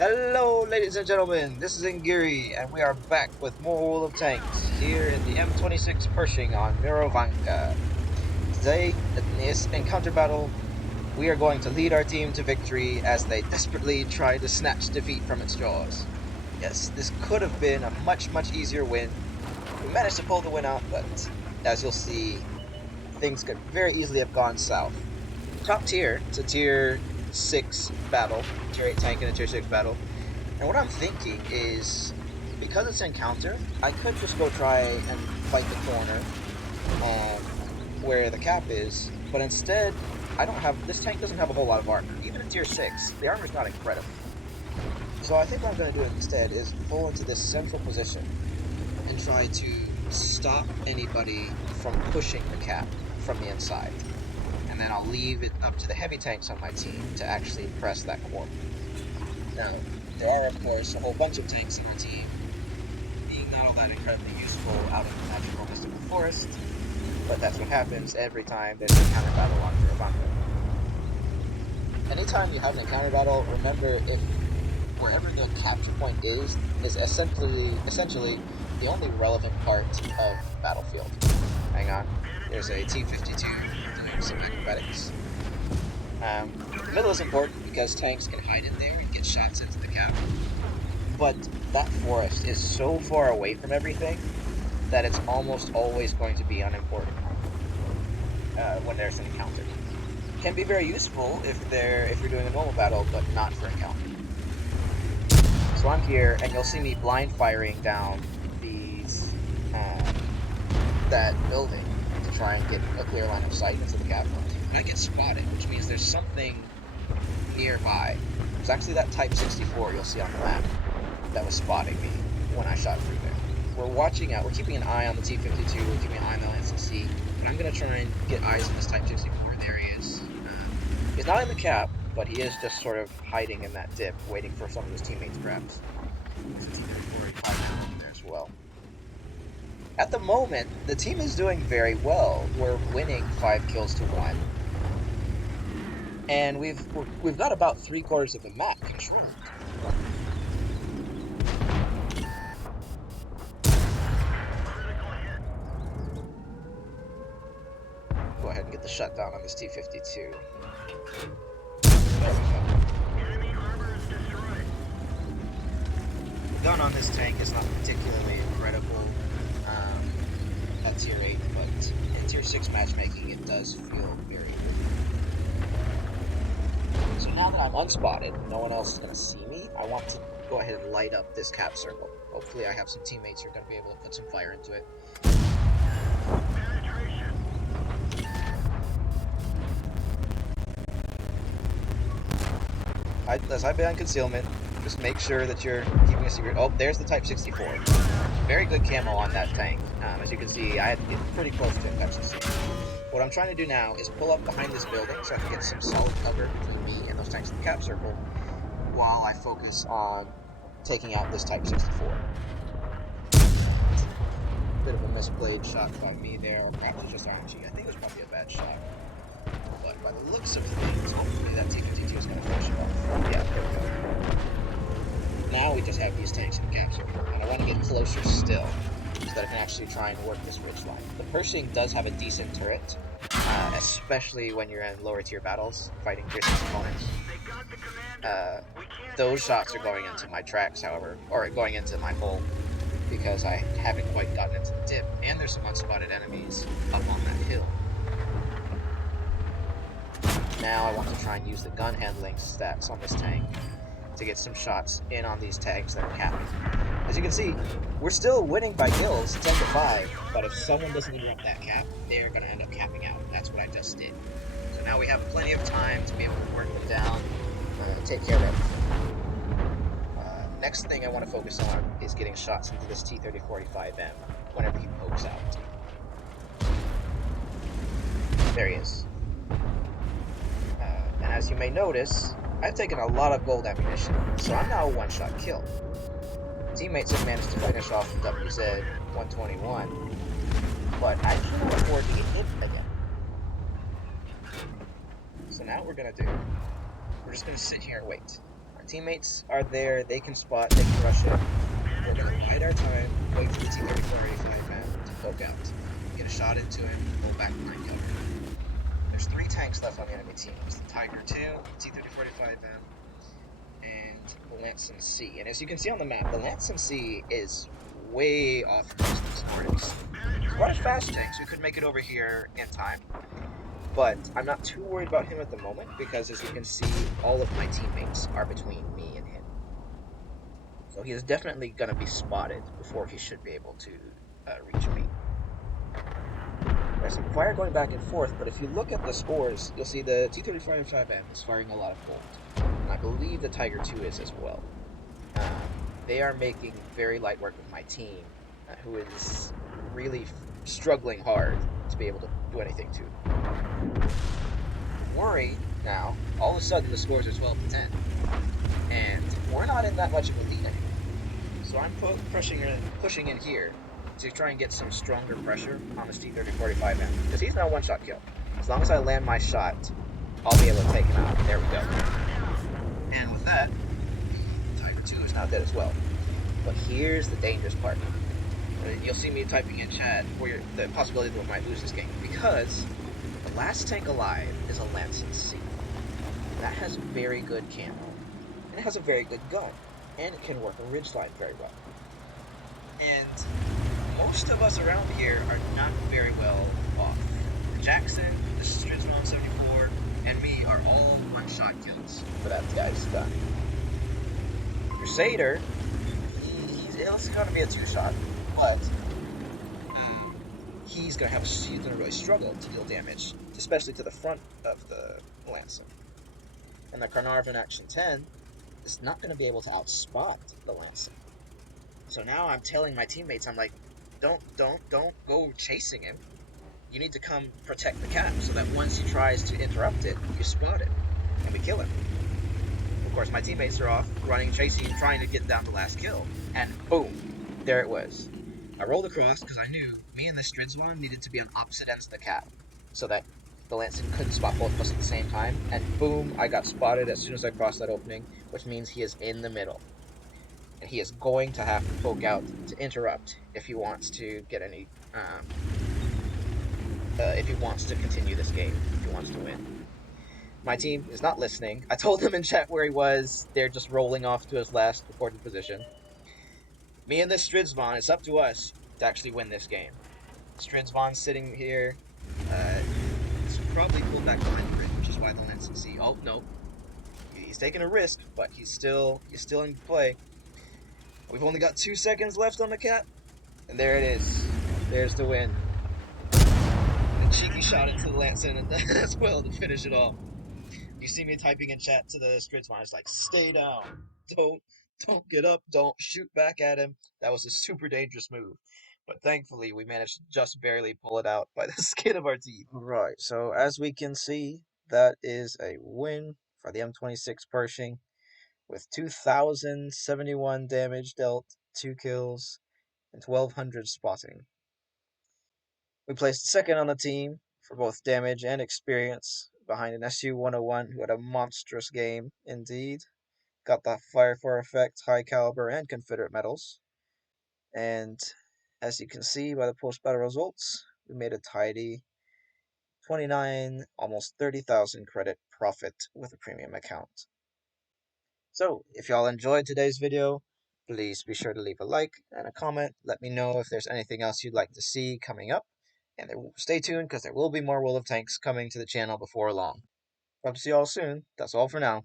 Hello, ladies and gentlemen, this is Ngiri, and we are back with more World of Tanks here in the M26 Pershing on Mirovanka. Today, in this encounter battle, we are going to lead our team to victory as they desperately try to snatch defeat from its jaws. Yes, this could have been a much easier win. We managed to pull the win out, but as you'll see, things could very easily have gone south. Top tier, it's a tier 6 battle, tier 8 tank in a tier 6 battle. And what I'm thinking is, because it's encounter, I could just go try and fight the corner and where the cap is, but instead, I don't have, this tank doesn't have a whole lot of armor. Even at tier 6, the armor's not incredible. So I think what I'm going to do instead is pull into this central position and try to stop anybody from pushing the cap from the inside. And then I'll leave it up to the heavy tanks on my team to actually press that corner. Now, there are, of course, a whole bunch of tanks in our team, being not all that incredibly useful out in the magical mystical forest, but that's what happens every time there's an encounter battle on Mirovanka. Anytime you have an encounter battle, remember if wherever the capture point is essentially the only relevant part of the battlefield. Hang on, there's a T-52 doing some acrobatics. The middle is important because tanks can hide in there and get shots into the cap. But that forest is so far away from everything that it's almost always going to be unimportant when there's an encounter. Can be very useful if you're doing a normal battle, but not for encounter. So I'm here, and you'll see me blind firing down that building to try and get a clear line of sight into the cap. And I get spotted, which means there's something nearby. It's actually that Type 64 you'll see on the map that was spotting me when I shot through there. We're watching out. We're keeping an eye on the T-52. We're keeping an eye on the LNCC. But I'm going to try and get eyes on this Type 64. There he is. He's not in the cap, but he is just sort of hiding in that dip, waiting for some of his teammates' grabs. There's a T-34 over there as well. At the moment, the team is doing very well. We're winning 5 kills to 1. And we've got about 3/4 of the map controlled. Go ahead and get the shutdown on this T-52. The gun on this tank is not particularly incredible at tier 8, but in tier 6 matchmaking it does feel very good. So now that I'm unspotted, no one else is going to see me, I want to go ahead and light up this cap circle. Hopefully I have some teammates who are going to be able to put some fire into it. As I've been on concealment, just make sure that you're keeping a secret. Oh, there's the Type 64. Very good camo on that tank. As you can see, I had to get pretty close to Type 64. What I'm trying to do now is pull up behind this building so I can get some solid cover between me and those tanks in the cap circle while I focus on taking out this Type 64. Bit of a misplayed shot by me there, or probably just RNG. I think it was probably a bad shot. But by the looks of things, hopefully that T-52 is going to finish it off. Yeah, there we go. Now we just have these tanks in the cap circle, and I want to get closer still so that I can actually try and work this ridge line. The Pershing does have a decent turret, especially when you're in lower tier battles, fighting tier 6 opponents. Those shots are going into my tracks, however, or going into my hole, because I haven't quite gotten into the dip, and there's some unspotted enemies up on that hill. Now I want to try and use the gun handling stats on this tank to get some shots in on these tanks that are capping. As you can see, we're still winning by kills, 10-5, but if someone doesn't interrupt that cap, they're going to end up capping out. That's what I just did. So now we have plenty of time to be able to work them down, take care of everything. Next thing I want to focus on is getting shots into this T-3045M whenever he pokes out. There he is. And as you may notice, I've taken a lot of gold ammunition, so I'm now a one-shot kill. Teammates have managed to finish off the WZ-121, but I cannot afford to get hit again. So now what we're going to do, we're just going to sit here and wait. Our Teammates are there, they can spot, they can rush in. We're gonna bide our time, wait for the T-3485 man to poke out. Get a shot into him, pull back behind cover. There's 3 tanks left on the enemy team. It's the Tiger 2, T-3485M, and the Lanson C. And as you can see on the map, the Lanson C is way off course these Nordics. Quite a fast tank, so we could make it over here in time. But I'm not too worried about him at the moment because, as you can see, all of my teammates are between me and him. So he is definitely going to be spotted before he should be able to reach me. There's some fire going back and forth, but if you look at the scores, you'll see the T-35M is firing a lot of gold. And I believe the Tiger 2 is as well. They are making very light work of my team, who is really struggling hard to be able to do anything to. Worry now, all of a sudden the scores are 12-10, and we're not in that much of a lead anymore. So I'm pushing in here to try and get some stronger pressure on this T-3045M, because he's not a one-shot kill. As long as I land my shot, I'll be able to take him out. There we go. And with that, Tiger 2 is now dead as well. But here's the dangerous part. You'll see me typing in chat for the possibility that we might lose this game, because the last tank alive is a Lanson C. That has very good camo, and it has a very good gun, and it can work a ridgeline very well. And most of us around here are not very well off. Jackson, the Stridzron 74, and me are all one-shot kills for that guy's gun. Crusader, he's going to be a two-shot, but he's going to really struggle to deal damage, especially to the front of the Lanson. And the Carnarvon Action 10 is not going to be able to outspot the Lanson. So now I'm telling my teammates, I'm like, don't go chasing him. You need to come protect the cap so that once he tries to interrupt it, you spot it, and we kill him. Of course, my teammates are off, running, chasing, trying to get down the last kill, and boom, there it was. I rolled across because I knew me and the Stridzron needed to be on opposite ends of the cap, so that the Lanson couldn't spot both of us at the same time, and boom, I got spotted as soon as I crossed that opening, which means he is in the middle. And he is going to have to poke out to interrupt if he wants to get any, if he wants to continue this game, if he wants to win. My team is not listening. I told them in chat where he was. They're just rolling off to his last reported position. Me and this Stridzron, it's up to us to actually win this game. Stridzvon's sitting here. He's probably pulled back behind the bridge, which is why the Lanson C. Oh, no. He's taking a risk, but he's still in play. We've only got 2 seconds left on the cap, and there it is. There's the win. A cheeky shot into the Lanson as well to finish it off. You see me typing in chat to the Stridzron. It's like, stay down. Don't get up. Don't shoot back at him. That was a super dangerous move. But thankfully, we managed to just barely pull it out by the skin of our teeth. Right, so as we can see, that is a win for the M26 Pershing, with 2,071 damage dealt, 2 kills, and 1,200 spotting. We placed second on the team for both damage and experience, behind an SU-101 who had a monstrous game indeed. Got the Fire for Effect, High Caliber, and Confederate medals. And as you can see by the post-battle results, we made a tidy 29, almost 30,000 credit profit with a premium account. So, if y'all enjoyed today's video, please be sure to leave a like and a comment. Let me know if there's anything else you'd like to see coming up. And stay tuned, because there will be more World of Tanks coming to the channel before long. Hope to see y'all soon. That's all for now.